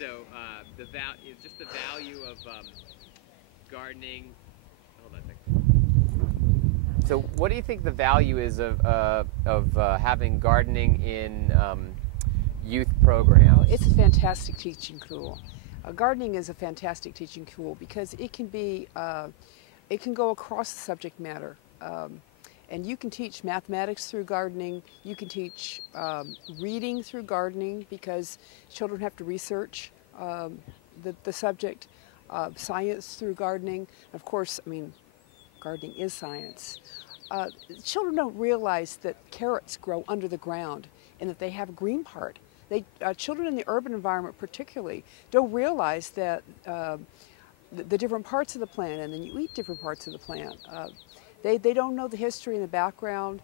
So just the value of gardening. Hold on a second. So, what do you think the value is of having gardening in youth programs? It's a fantastic teaching tool. Gardening is a fantastic teaching tool because it can be, it can go across the subject matter. And you can teach mathematics through gardening. You can teach reading through gardening because children have to research the subject. Science through gardening. Of course, I mean, gardening is science. Children don't realize that carrots grow under the ground and that they have a green part. Children in the urban environment particularly don't realize that the different parts of the plant, and then you eat different parts of the plant. They don't know the history and the background.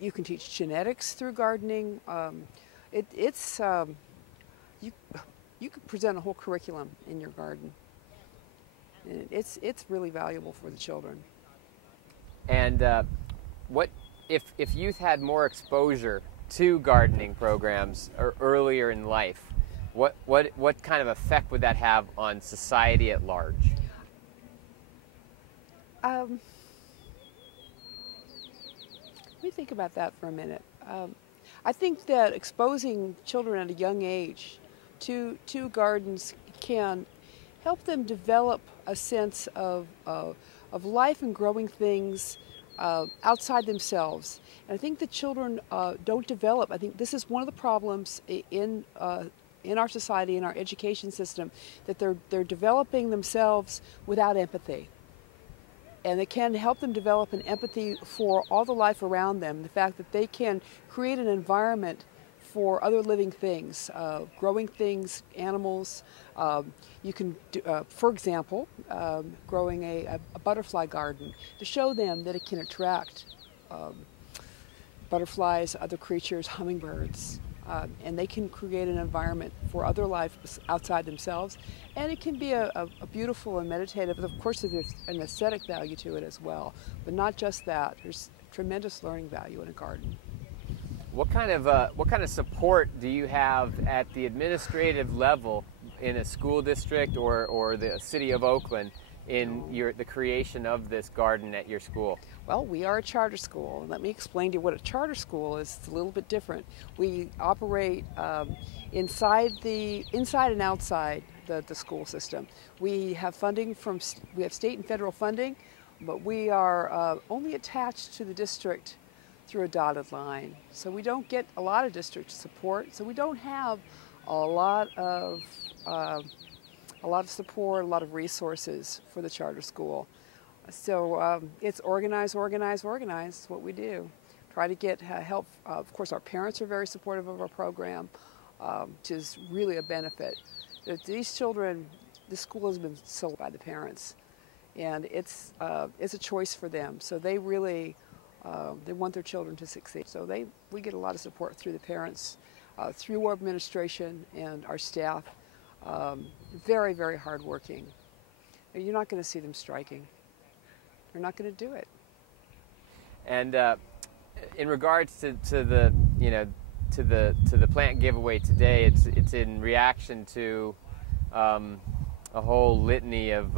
You can teach genetics through gardening. You could present a whole curriculum in your garden. And it's really valuable for the children. And what if youth had more exposure to gardening programs earlier in life? What kind of effect would that have on society at large? Let me think about that for a minute. I think that exposing children at a young age to gardens can help them develop a sense of life and growing things outside themselves. And I think the children don't develop. I think this is one of the problems in our society, in our education system, that they're developing themselves without empathy. And it can help them develop an empathy for all the life around them, the fact that they can create an environment for other living things, growing things, animals. You can, for example, growing a butterfly garden to show them that it can attract butterflies, other creatures, hummingbirds, and they can create an environment for other life outside themselves. And it can be a beautiful and meditative, of course there's an aesthetic value to it as well, but not just that. There's tremendous learning value in a garden. What kind of support do you have at the administrative level in a school district or the city of Oakland in the creation of this garden at your school? Well, we are a charter school. Let me explain to you what a charter school is. It's a little bit different. We operate inside and outside the school system. We have funding we have state and federal funding, but we are only attached to the district through a dotted line. So we don't get a lot of district support. So we don't have a lot of support, a lot of resources for the charter school. So it's organize, what we do. Try to get help. Of course, our parents are very supportive of our program, which is really a benefit. These children, the school has been sold by the parents, and it's a choice for them. So they really they want their children to succeed. So we get a lot of support through the parents, through our administration and our staff. Very, very hardworking. You're not going to see them striking. They're not going to do it. And in regards to the plant giveaway today, it's in reaction to a whole litany of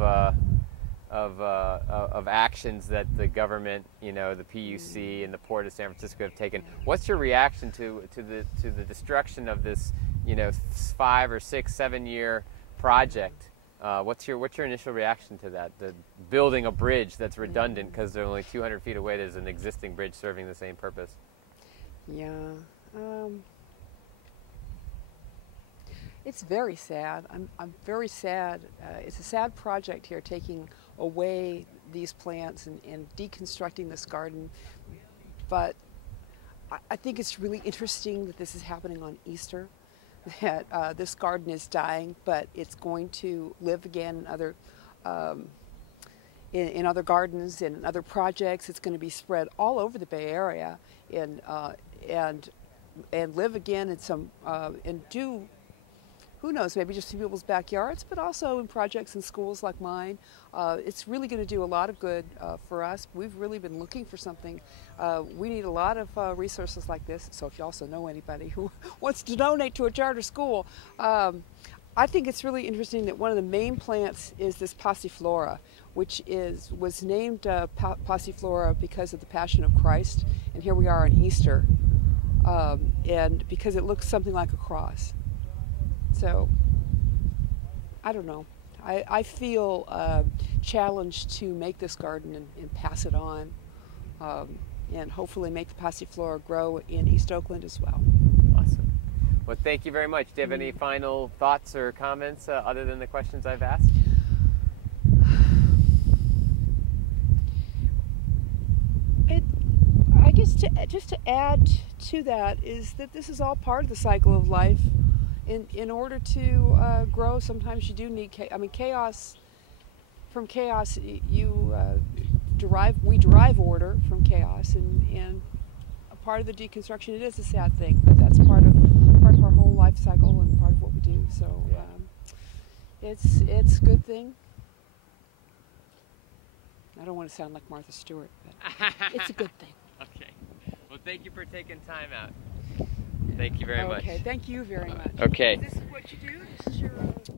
actions that the government, the PUC and the Port of San Francisco have taken. What's your reaction to the destruction of this 5 or 6, 7 year project? What's your initial reaction to that? The building a bridge that's redundant because they're only 200 feet away. There's an existing bridge serving the same purpose. Yeah, it's very sad. I'm very sad. It's a sad project here, taking away these plants and deconstructing this garden. But I think it's really interesting that this is happening on Easter. That this garden is dying, but it's going to live again in other gardens and other projects. It's going to be spread all over the Bay Area and live again in some and do, who knows, maybe just in people's backyards, but also in projects in schools like mine. It's really going to do a lot of good for us. We've really been looking for something. We need a lot of resources like this. So if you also know anybody who wants to donate to a charter school, I think it's really interesting that one of the main plants is this passiflora, which was named passiflora because of the Passion of Christ, and here we are on Easter, and because it looks something like a cross. So, I don't know. I feel challenged to make this garden and pass it on, and hopefully make the passiflora grow in East Oakland as well. Awesome. Well, thank you very much. Do you have any final thoughts or comments other than the questions I've asked? I guess just to add to that is that this is all part of the cycle of life. In order to grow, sometimes you do need chaos. From chaos, we derive order from chaos, and a part of the deconstruction. It is a sad thing, but that's part of our whole life cycle and part of what we do. So it's a good thing. I don't want to sound like Martha Stewart, but it's a good thing. Okay. Well, thank you for taking time out. Thank you very much. Okay, thank you very much. Okay. This is what you do? This is your...